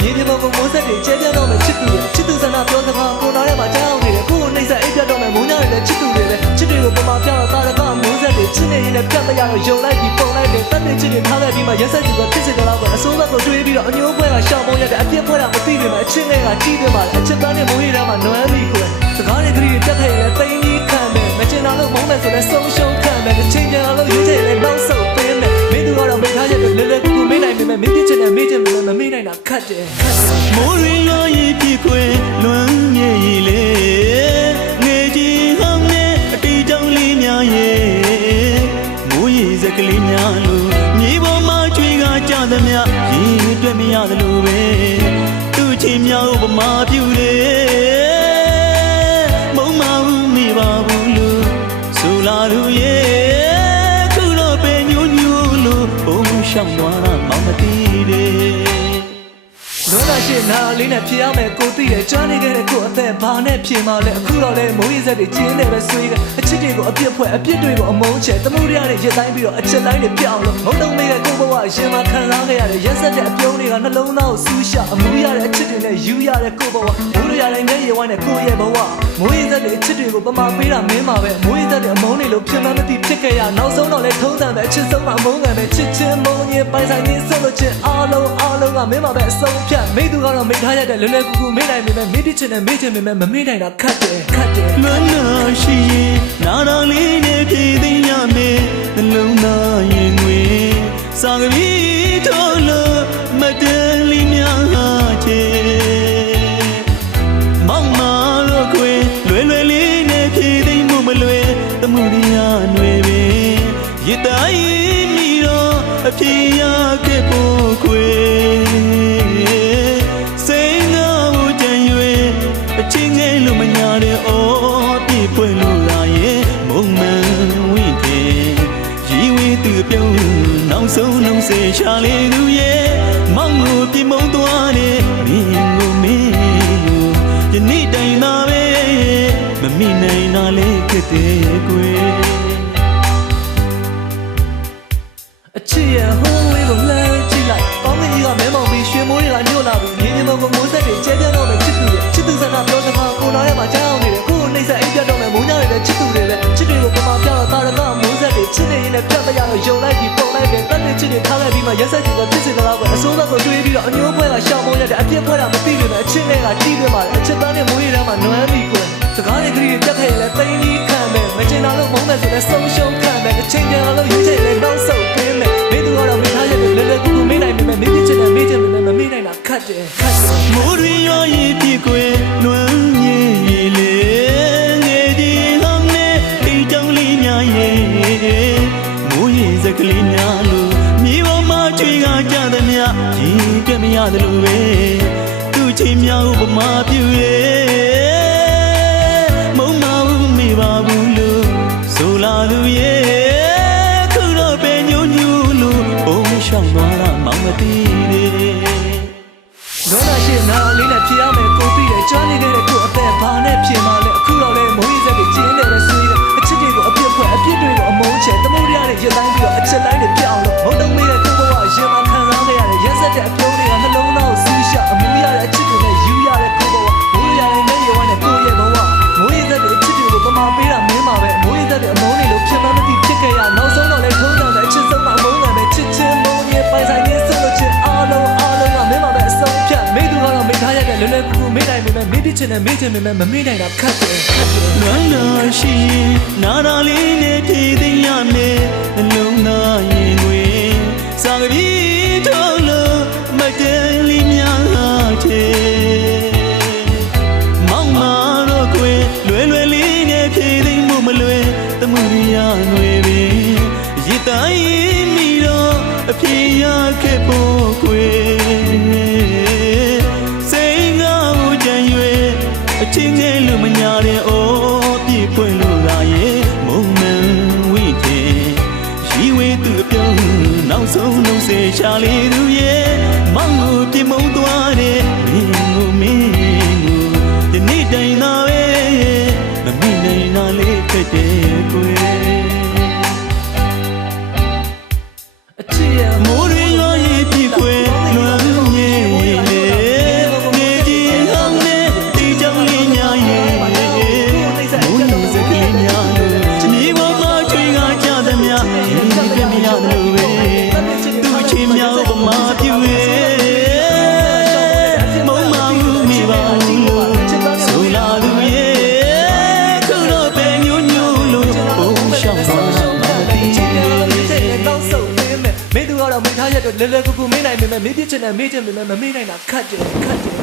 မြေပြင်ပေါ်ကိုမိုးဆက်တွေကျဲပြတော့မယ်ချစ်သူတွေချစ်သူဆန္ဒပြောစကားကိုနားထဲမှာကြောက်နေတယ်ကိုယ်နှိမ့်ဆက်အိပ်ပြတော့မယ်မုန်းကြတယ်ချစ်သူတွေပဲချစ်တွေကိုပမာပြတော့တာရကမိုးဆက်တွေချစ်နေရင်လည်းပြတ်မရတော့ယုံလိုက်ပြီးပုံလိုက်တယ်တတ်တဲ့ချစ်တွေထားခဲ့ပြီးမှရက်ဆက်သူကဖြစ်စေတော့လောက်ပဲအစိုးရကိုတွေးပြီးတော့အမျိုးပွဲကရှောင်ပုံရတဲ့အပြစ်ပွဲတာမသိပေမဲ့အချင်းတွေကကြီးပြပါတယ်အချစ်သားနဲ့မိုးရီထဲမှာနွမ်းပြီးကိုယ်စကားတွေသတိတက်ခဲ့ရင်လည်းတိမ်ကြီးခံတယ်မချင်တာလို့မုန်းမယ်ဆိုလည်းဆုံးရှုံးခံတယ်တစ်ချိန်ကြာလို့ရွေးချယ်လည်းနောက်ဆ ခတ်တယ်ခတ်တယ်မိုးရင်းရောရီပြည့်ခွေလွမ်းမြေရီလေ လောကရှိနာလေးနဲ့ဖြေရမယ်ကိုသိတယ်ကြားနေခဲ့တဲ့ကိုအသက်ဘာနဲ့ဖြေမှလဲအခုတော့လဲမိုးရည်ဆက်တွေကျင်းတယ်ပဲဆွေးတယ်အချစ်တွေကိုအပြစ်ဖွဲ့အပြစ်တွေကိုအမုန်းချဲတမှုရရနဲ့ရတိုင်းပြီးတော့အချစ်တိုင်းတွေပြောင်းလို့မုံတုံလေးကကိုဘဝအရင်မှခံစားခဲ့ရတဲ့ရက်ဆက်တဲ့အပြုံးတွေကနှလုံးသားကိုဆူးရှအမှုရတဲ့အချစ်တွေနဲ့ယူရတဲ့ကိုဘဝမိုးရရတဲ့ငယ်ရွယ်ဝိုင်းနဲ့ကိုရဲ့ဘဝမိုးရည်ဆက်တွေအချစ်တွေကိုပမာပေးတာမင်းပါပဲမိုးရည်ဆက်တွေအမုန်းတွေလို့ဖြစ်မှန်းမသိဖြစ်ခဲ့ရနောက်ဆုံးတော့လဲထုံးစံပဲအချစ်ဆုံးမှအမုန်းခံပဲချစ်ချင်းမုန်းရင်ပိုင်ဆိုင်ခြင်းဆုံးလို့ချင်းအားလုံးအားလုံးကမင်းပါပဲအဆုံးဖြတ်မိသူကတော့မိထားရတဲ့လွယ်လွယ်ကူကူမေးနိုင်ပေမဲ့မိတိချင်တဲ့မေးချင်ပေမဲ့မမေးနိုင်တာခတ်တယ်ခတ်တယ်လွမ်းနာရှိရင်နာတော်လေးနဲ့ ရှာလေသူရဲ့မောင်ကိုပြမုံသွားတဲ့မင်းကိုမင်းကိုယနေ့တိုင်သာပဲမမိနိုင်တာလေးကတဲ့ကွယ်အချစ်ရဲ့ဟိုးဝေးကိုလှမ်းကြည့်လိုက်ပေါင်းမကြီးကမဲမောင်ပြီးရွှေမိုးတွေကညှို့လာပြီးမြင်းမြင်းမုံကမိုးဆက်တွေကျဲပြန့်တော့ ရက်ဆက်ချင်တော့ဖြစ်စင်တော့ပဲအစိုးရကိုတွေးပြီးတော့အညိုးပွဲကရှောင်းပုံရတဲ့အပြစ်ပွဲတာမသိပေမဲ့အချစ်တွေကကြီးတယ်ပါလေအချစ်သားနဲ့မိုးရီထဲမှာနွမ်းပြီးကိုယ်စကားတွေကြည့်တက်ခဲ့ရင်လည်းတိမ်ကြီးခံမယ်မချင်တာလို့မုန်းမယ်ဆိုလည်းဆုံးရှုံးခံမယ်အချိန်ကြလို့ရွေးချယ်လည်းနောက်ဆုတ်ပင်းမယ်မင်းတို့ကတော့မိထားချက်တွေလဲလဲကူကူမေးနိုင်ပေမဲ့မင်းပြချင်တယ်မေးချင်ပေမဲ့မမေးနိုင်တာခတ်တယ်ခတ်တယ်မိုးရင်းရော ပြတ်မရသလိုပဲသူ့ချင်းများဥပမာပြုရဲ့မုံမဘူးမေပါဘူးလို့ဆိုလာသူရဲ့ခုတော့ပဲညို့ညူးလို့ဘုံရှောင်းသွားတာမောင်မသိတ နိုင်ပေမဲ့မေးပြချင်တယ်မေးချင်ပေမဲ့မမေးနိုင်တာခက်တယ်ခက်တယ်လွမ်းလာရှိရင်နာတာလေးနဲ့ဖြည့်သိမ်းရမယ်နှလုံးသားရင်တွင်စာကလေးထုတ်လို့မတန် လုံးစေရှာလေသူရဲ့မောင်ကိုပြမုံသွားတဲ့မင်းကိုမင်းကိုဒီနေ့တိုင်သာပဲမမိနိုင်တာလေးဖြစ် ထားရက်တော့လဲလဲကူကူမင်းနိုင်ပေမဲ့မင်းပြစ်ချင်တယ်မေးချင်ပေမဲ့မမေးနိုင်တာခတ်တယ်ခတ်တယ်